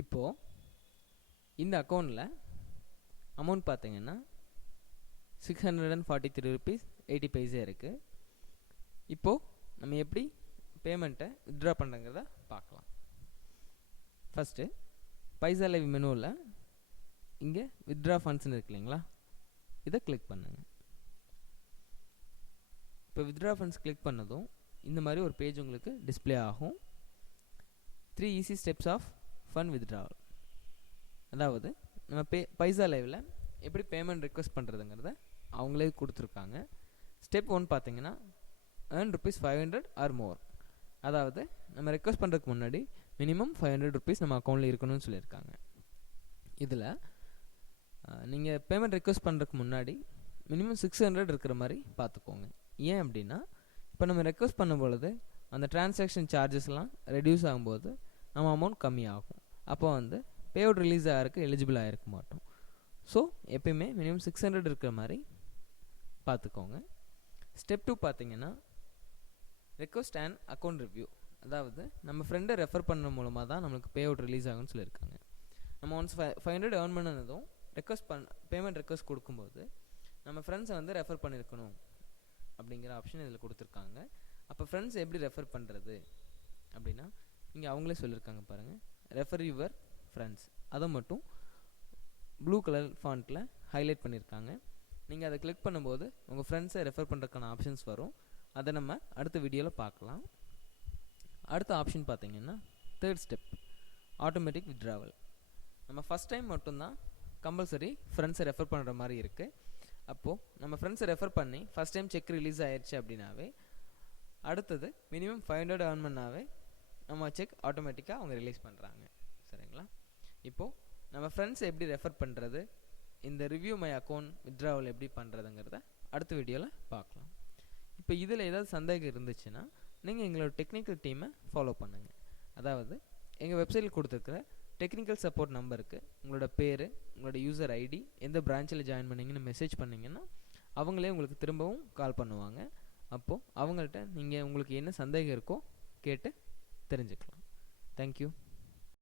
இப்போது இந்த அக்கௌண்ட்டில் அமௌண்ட் பார்த்தீங்கன்னா 643 rupees 80 பைசே இருக்குது. இப்போது நம்ம எப்படி பேமெண்ட்டை வித்ட்ரா பண்ணுறங்கிறத பார்க்கலாம். ஃபஸ்ட்டு பைசா லைவ் மெனுவில் இங்கே வித்ட்ரா ஃபண்ட்ஸ்னு இருக்கு இல்லைங்களா, இதை கிளிக் பண்ணுங்கள். இப்போ வித்ட்ரா ஃபண்ட்ஸ் கிளிக் பண்ணதும் இந்த மாதிரி ஒரு பேஜ் உங்களுக்கு டிஸ்பிளே ஆகும். 3 easy steps of fund withdrawal. அதாவது நம்ம பைசா லைவில் எப்படி பேமெண்ட் ரிக்வெஸ்ட் பண்ணுறதுங்கிறத அவங்களே கொடுத்துருக்காங்க. ஸ்டெப் 1 பார்த்தீங்கன்னா earn ₹500 or more. அதாவது நம்ம ரெக்வெஸ்ட் பண்ணுறதுக்கு முன்னாடி மினிமம் 500 rupees நம்ம அக்கௌண்ட்டில் இருக்கணும்னு சொல்லியிருக்காங்க. இதில் நீங்கள் பேமெண்ட் ரெக்வெஸ்ட் பண்ணுறதுக்கு முன்னாடி மினிமம் 600 இருக்கிற மாதிரி பார்த்துக்கோங்க. ஏன் அப்படின்னா இப்போ நம்ம ரெக்வெஸ்ட் பண்ணும் பொழுது அந்த டிரான்சாக்ஷன் சார்ஜஸ்லாம் ரெடியூஸ் ஆகும்போது நம்ம அமௌண்ட் கம்மியாகும். அப்போ பே அவுட் ரிலீஸ் ஆகிறதுக்கு எலிஜிபிள் ஆகிருக்க மாட்டோம். ஸோ எப்பயுமே மினிமம் 600 இருக்கிற மாதிரி பார்த்துக்கோங்க. ஸ்டெப் 2 பார்த்தீங்கன்னா ரெக்வெஸ்ட் அண்ட் அக்கௌண்ட் ரிவ்யூ. அதாவது நம்ம ஃப்ரெண்டை ரெஃபர் பண்ண மூலமாக தான் நம்மளுக்கு பே அவுட் ரிலீஸ் ஆகும்னு சொல்லியிருக்காங்க. நம்ம ஒன்ஸ் 500 ஏர்ன் பண்ணதும் பேமெண்ட் ரெக்வெஸ்ட் கொடுக்கும்போது நம்ம ஃப்ரெண்ட்ஸை ரெஃபர் பண்ணியிருக்கணும் அப்படிங்கிற ஆப்ஷன் இதில் கொடுத்துருக்காங்க. அப்போ ஃப்ரெண்ட்ஸ் எப்படி ரெஃபர் பண்ணுறது அப்படின்னா இங்கே அவங்களே சொல்லியிருக்காங்க பாருங்கள், ரெஃபர் யுவர் ஃப்ரெண்ட்ஸ். அதை மட்டும் ப்ளூ கலர் ஃபாண்ட்டில் ஹைலைட் பண்ணியிருக்காங்க. நீங்கள் அதை கிளிக் பண்ணும்போது உங்கள் ஃப்ரெண்ட்ஸை ரெஃபர் பண்ணுறதுக்கான ஆப்ஷன்ஸ் வரும். அதை நம்ம அடுத்த வீடியோவில் பார்க்கலாம். அடுத்த ஆப்ஷன் பார்த்தீங்கன்னா 3rd ஸ்டெப் ஆட்டோமேட்டிக் வித்ட்ராவல். நம்ம ஃபஸ்ட் டைம் மட்டும்தான் கம்பல்சரி ஃப்ரெண்ட்ஸை ரெஃபர் பண்ணுற மாதிரி இருக்குது. அப்போது நம்ம ஃப்ரெண்ட்ஸை ரெஃபர் பண்ணி ஃபஸ்ட் டைம் செக் ரிலீஸ் ஆயிடுச்சு அப்படின்னாவே அடுத்தது மினிமம் 500 ஏர்ன் பண்ணாவே நம்ம செக் ஆட்டோமேட்டிக்காக அவங்க ரிலீஸ் பண்ணுறாங்க. சரிங்களா? இப்போது நம்ம ஃப்ரெண்ட்ஸை எப்படி ரெஃபர் பண்ணுறது, இந்த ரிவ்யூ மை அக்கௌண்ட் வித்ட்ராவல் எப்படி பண்ணுறதுங்கிறத அடுத்த வீடியோவில் பார்க்கலாம். இப்போ இதில் ஏதாவது சந்தேகம் இருந்துச்சுன்னா நீங்கள் எங்களோட டெக்னிக்கல் டீமை ஃபாலோ பண்ணுங்கள். அதாவது எங்கள் வெப்சைட்டில் கொடுத்துருக்குற டெக்னிக்கல் சப்போர்ட் நம்பருக்கு உங்களோட பேர், உங்களோட யூசர் ஐடி, எந்த பிரான்ச்சில் ஜாயின் பண்ணிங்கன்னு மெசேஜ் பண்ணிங்கன்னா அவங்களே உங்களுக்கு திரும்பவும் கால் பண்ணுவாங்க. அப்போது அவங்கள்ட்ட நீங்கள் உங்களுக்கு என்ன சந்தேகம் இருக்கோ கேட்டு தெரிஞ்சுக்கலாம். தேங்க்யூ.